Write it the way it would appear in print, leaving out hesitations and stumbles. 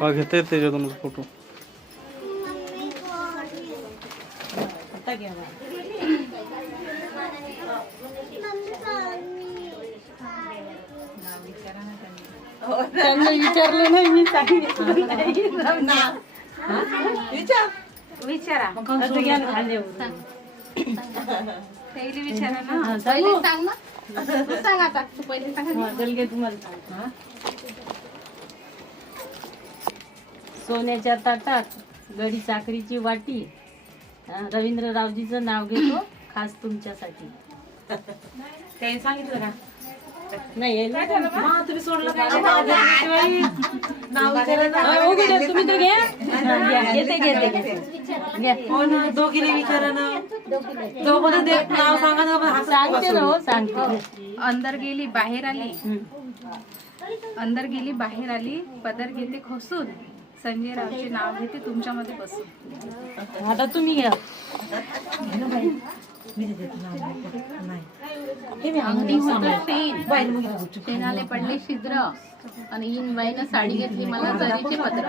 हा घेता येते त्याच्यातूनच फोटो. त्यांना विचारलं नाही मी सांगितलं विचारा पहिली विचारा ना. पहिले सांग ना. तू सांग आता. तू पहिले सांग. तुम्हाला सोन्याच्या ताटात गडी साखरीची वाटी. रवींद्ररावजीचं नाव घेतो खास तुमच्यासाठी. त्यांनी सांगितलं का? नाही तुम्ही सोडलं काय नाव तुम्ही तर घ्या. घेते हो ना, दोघीने विचारा ना. नाव सांगा ना. सांगते ना. हो सांगते. अंदर गेली बाहेर आली, अंदर गेली बाहेर आली, पदर घेते खोसून, संजय रावचे नाव घेते तुमच्यामध्ये बसून. आता तुम्ही घ्या. अंगठी होतं पेन, पेनाले पडले छिद्र, आणि इन बाईनं साडी घेतली मला जरीचे पत्र.